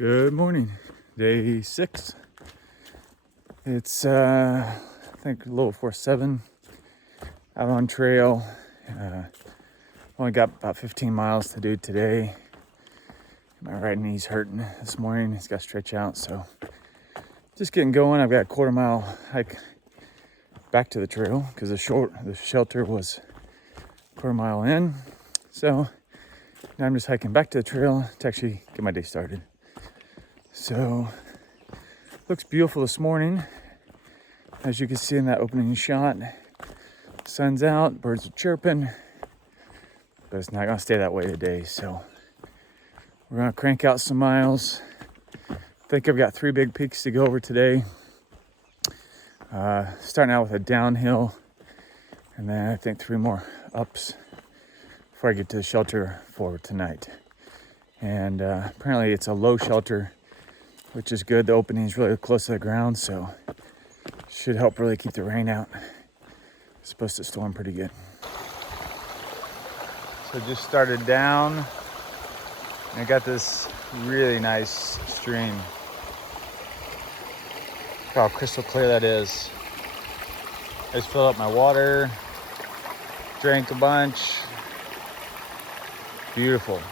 Good morning, day 6. It's I think a little before 7, out on trail. Only got about 15 miles to do today. My right knee's hurting this morning. It's got to stretch out, so just getting going. I've got a quarter-mile hike back to the trail because the shelter was a quarter mile in. So now I'm just hiking back to the trail to actually get my day started. So looks beautiful this morning, as you can see in that opening shot. Sun's out, birds are chirping, but it's not gonna stay that way today. So we're gonna crank out some miles. I think I've got 3 big peaks to go over today. Starting out with a downhill, and then I think 3 more ups before I get to the shelter for tonight. And apparently it's a low shelter, which is good. The opening is really close to the ground, so should help really keep the rain out. It's supposed to storm pretty good. So just started down. I got this really nice stream. Look how crystal clear that is. I just filled up my water, drank a bunch. Beautiful.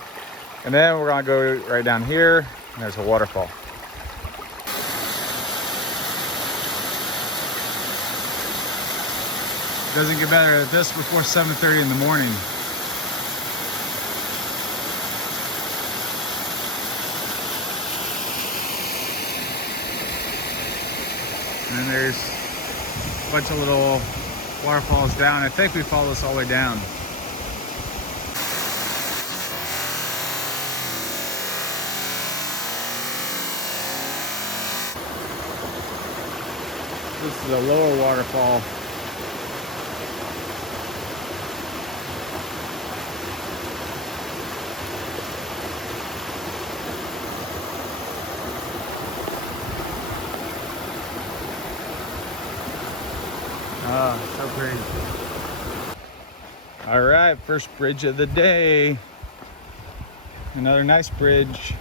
And then we're gonna go right down here, and there's a waterfall. Doesn't get better at this before 7:30 in the morning. And then there's a bunch of little waterfalls down. I think we follow this all the way down. This is a lower waterfall. Oh, so pretty. All right, first bridge of the day. Another nice bridge.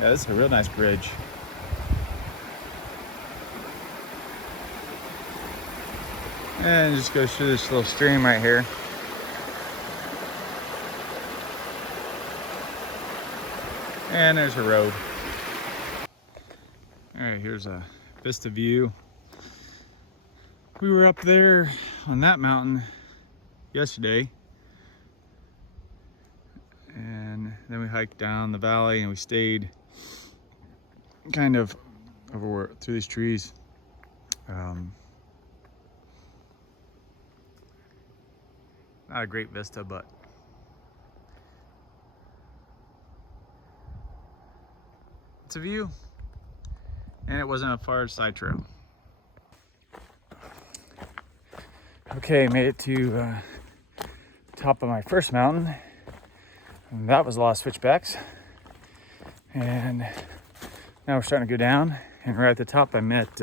Yeah, this is a real nice bridge. And it just goes through this little stream right here. And there's a road. All right, here's a vista view. We were up there on that mountain yesterday. And then we hiked down the valley and we stayed kind of over through these trees. Not a great vista, but it's a view. And it wasn't a far side trail. Okay, made it to top of my first mountain. And that was a lot of switchbacks. And now we're starting to go down. And right at the top I met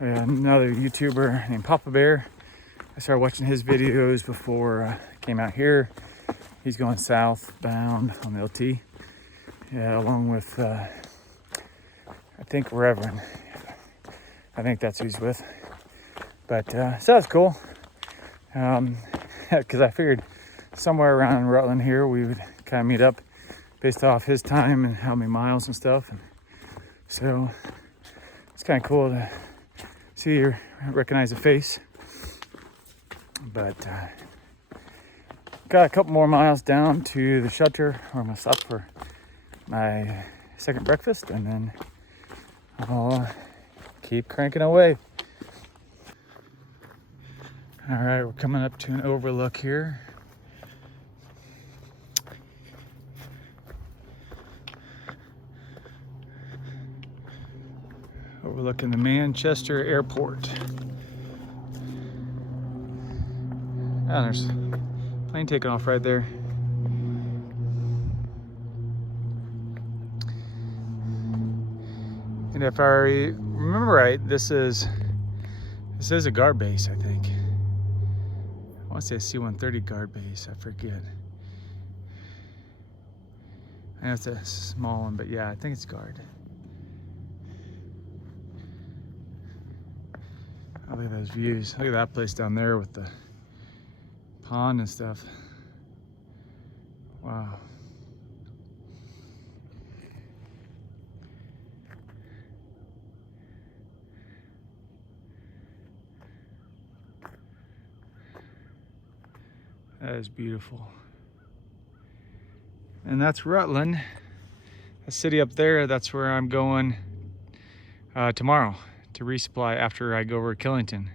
another YouTuber named Papa Bear. I started watching his videos before I came out here. He's going southbound on the LT. Yeah, along with I think Reverend. I think that's who he's with. But so that's cool. Because I figured somewhere around Rutland here we would kind of meet up based off his time and how many miles and stuff. And so it's kind of cool to see or recognize a face. But got a couple more miles down to the shelter where I'm gonna stop for my second breakfast, and then I'll keep cranking away. All right, we're coming up to an overlook here. Overlooking the Manchester Airport. Oh, there's a plane taking off right there. And if I remember right, this is a guard base, I think. want to say a C-130 guard base, I forget. I know it's a small one, but yeah, I think it's guard. Oh, look at those views. Look at that place down there with the pond and stuff. Wow. That is beautiful. And that's Rutland, a city up there. That's where I'm going tomorrow to resupply after I go over to Killington,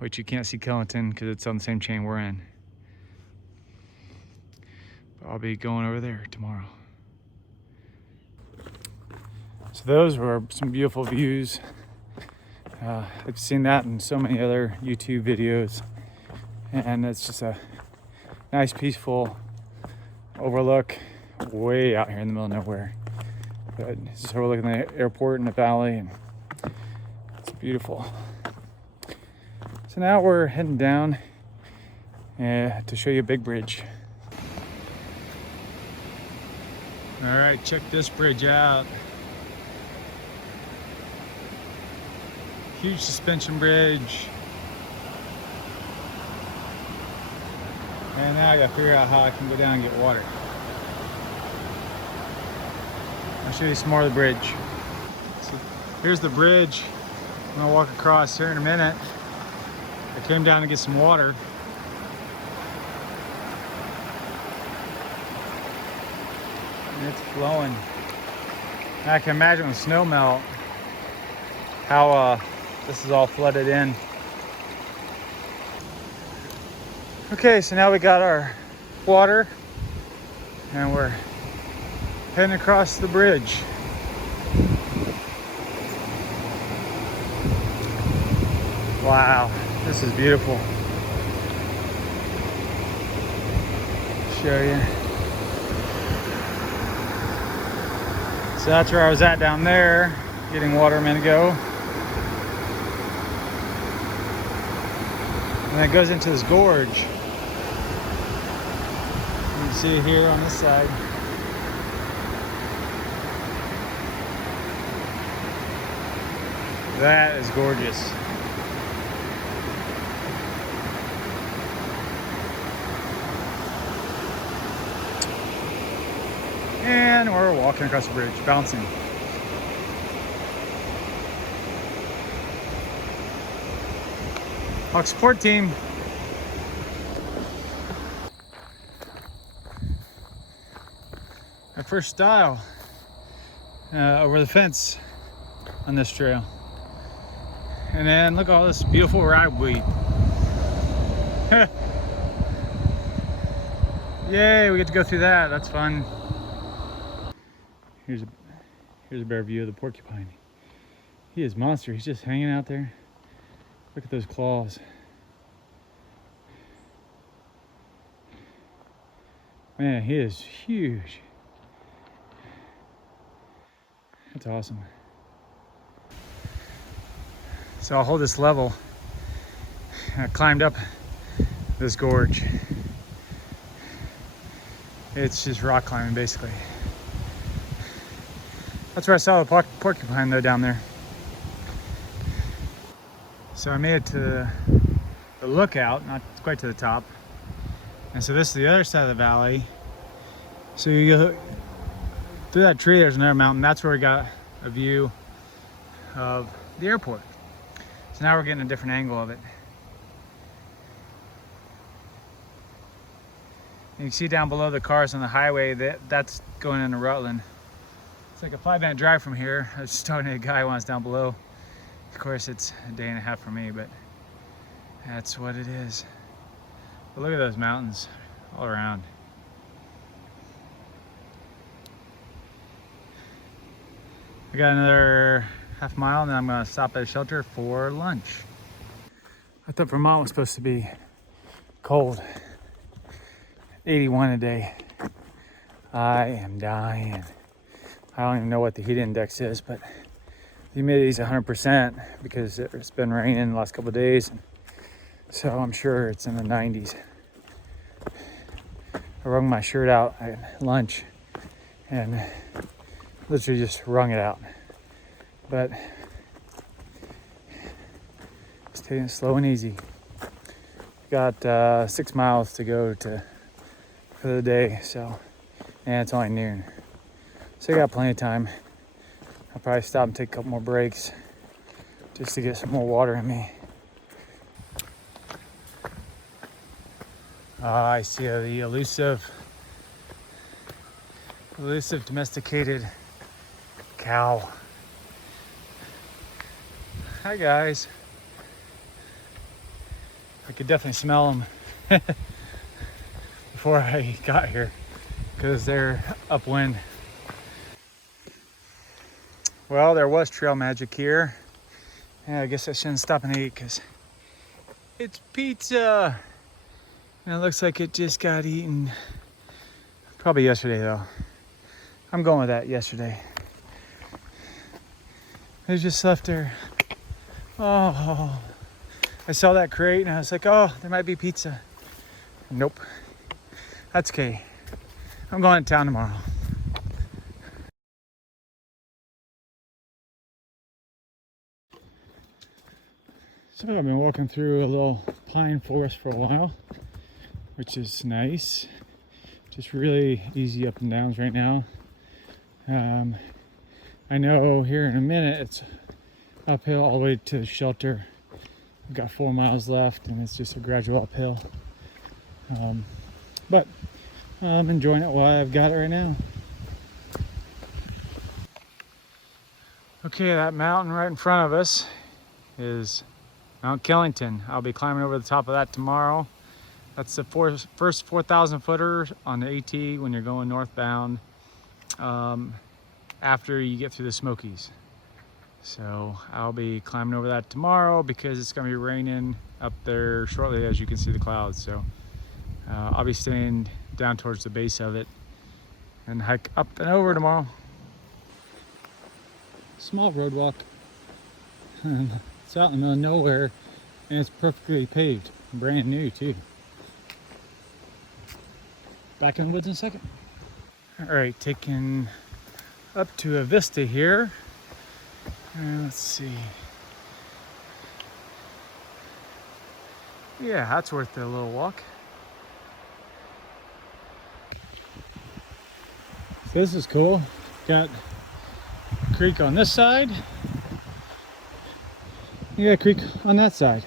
which you can't see Killington because it's on the same chain we're in. But I'll be going over there tomorrow. So those were some beautiful views. I've seen that in so many other YouTube videos, and it's just a nice, peaceful overlook way out here in the middle of nowhere. But it's just overlooking the airport and the valley, and it's beautiful. So now we're heading down to show you a big bridge. All right, check this bridge out. Huge suspension bridge. And now I gotta figure out how I can go down and get water. I'll show you some more of the bridge. So here's the bridge. I'm gonna walk across here in a minute. I came down to get some water. And it's flowing. And I can imagine with snow melt how this is all flooded in. Okay, so now we got our water and we're heading across the bridge. Wow, this is beautiful. Show you. So that's where I was at down there, getting water a minute ago. And it goes into this gorge. You can see it here on this side. That is gorgeous. And we're walking across the bridge, bouncing. Hawk support team. My first style over the fence on this trail. And then look at all this beautiful ragweed. Yay, we get to go through that. That's fun. Here's a better view of the porcupine. He is monster. He's just hanging out there. Look at those claws. Man, he is huge. That's awesome. So I'll hold this level. I climbed up this gorge. It's just rock climbing, basically. That's where I saw the porcupine, though, down there. So I made it to the lookout, not quite to the top. And so this is the other side of the valley. So you go through that tree, there's another mountain. That's where we got a view of the airport. So now we're getting a different angle of it. You can see down below the cars on the highway, that's going into Rutland. It's like a 5-minute drive from here. I was just talking to a guy once down below. Of course, it's a day and a half for me, but that's what it is. But look at those mountains all around. I got another half mile and then I'm gonna stop at a shelter for lunch. I thought Vermont was supposed to be cold. 81 a day. I am dying. I don't even know what the heat index is, but the humidity is 100% because it's been raining the last couple of days. So I'm sure it's in the 90s. I wrung my shirt out at lunch and literally just wrung it out. But just taking it slow and easy. Got 6 miles to go for the day, so, and it's only noon. So I got plenty of time. I'll probably stop and take a couple more breaks just to get some more water in me. I see the elusive domesticated cow. Hi guys. I could definitely smell them before I got here because they're upwind. Well, there was trail magic here. Yeah, I guess I shouldn't stop and eat because it's pizza. And it looks like it just got eaten. Probably yesterday though. I'm going with that, yesterday. It just left there. Oh, I saw that crate and I was like, oh, there might be pizza. Nope. That's okay. I'm going to town tomorrow. So I've been walking through a little pine forest for a while, which is nice. Just really easy up and downs right now. I know here in a minute it's uphill all the way to the shelter. We've got 4 miles left and it's just a gradual uphill. But I'm enjoying it while I've got it right now. Okay, that mountain right in front of us is Mount Killington. I'll be climbing over the top of that tomorrow. That's the first 4,000 footer on the AT when you're going northbound after you get through the Smokies. So I'll be climbing over that tomorrow because it's going to be raining up there shortly, as you can see the clouds. So I'll be staying down towards the base of it and hike up and over tomorrow. Small road walk. It's out in the middle of nowhere and it's perfectly paved, brand new too. Back in the woods in a second. All right, taking up to a vista here. Let's see. Yeah, that's worth a little walk. So this is cool. Got a creek on this side. You got a creek on that side.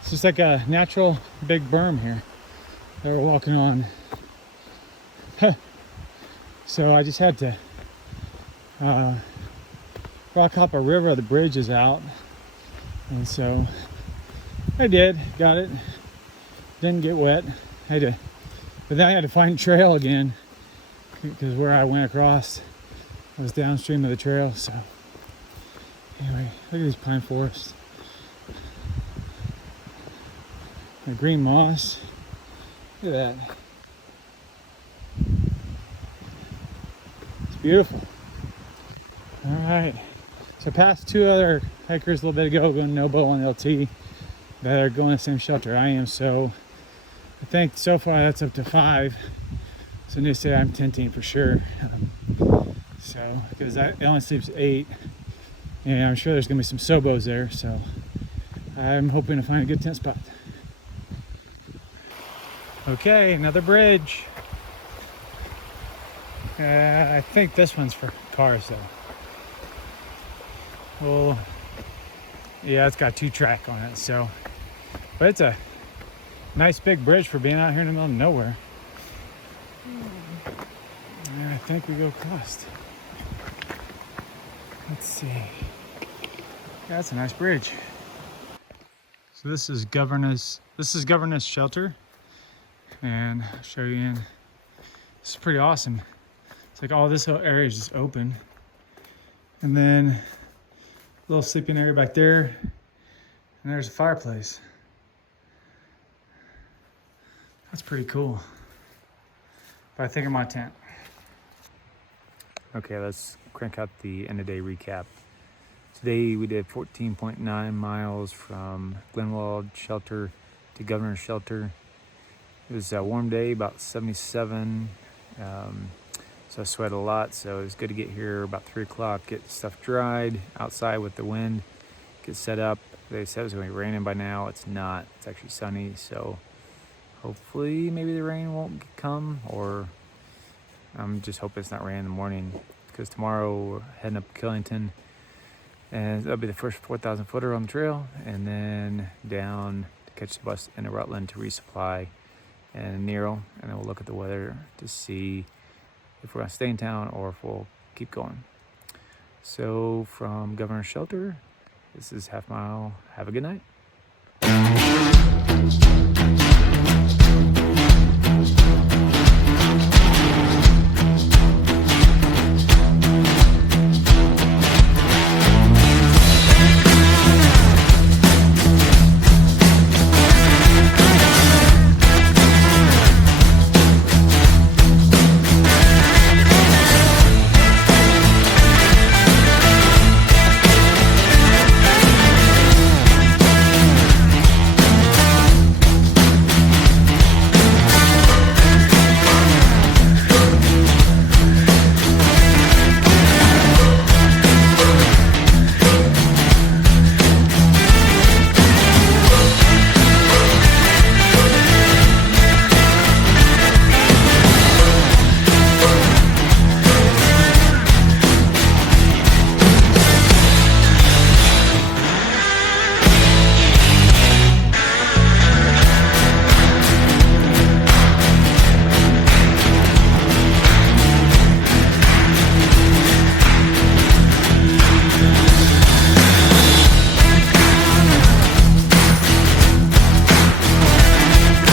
It's just like a natural big berm here that we're walking on. So I just had to rock hop a river. The bridge is out, and so I did, got it. Didn't get wet. But then I had to find trail again because where I went across was downstream of the trail. So anyway, look at these pine forests. The green moss. Look at that. It's beautiful. All right. So past 2 other hikers a little bit ago going Nobo on LT that are going to the same shelter I am. So I think so far that's up to 5. So they say I'm tenting for sure. So because it only sleeps 8, and I'm sure there's gonna be some Sobos there. So I'm hoping to find a good tent spot. Okay, another bridge. I think this one's for cars though. Well, yeah, it's got 2 track on it. So, but it's a nice big bridge for being out here in the middle of nowhere. And I think we go across. Let's see. Yeah, that's a nice bridge. So this is Governess Shelter, and I'll show you in. This is pretty awesome. It's like all this whole area is just open, and then a little sleeping area back there, and there's a fireplace. That's pretty cool. But I think I'm on tent. Okay, let's crank out the end of day recap. Today we did 14.9 miles from Glenwald Shelter to Governor's Shelter. It was a warm day, about 77. So I sweat a lot, so it was good to get here about 3 o'clock, get stuff dried outside with the wind, get set up. They said it was going to be raining by now. It's not. It's actually sunny, so hopefully maybe the rain won't come, or I'm just hoping it's not raining in the morning, because tomorrow we're heading up Killington, and that'll be the first 4,000 footer on the trail, and then down to catch the bus into Rutland to resupply and Nero, and then we'll look at the weather to see if we're going to stay in town or if we'll keep going. So from Governor's Shelter, this is Half Mile. Have a good night.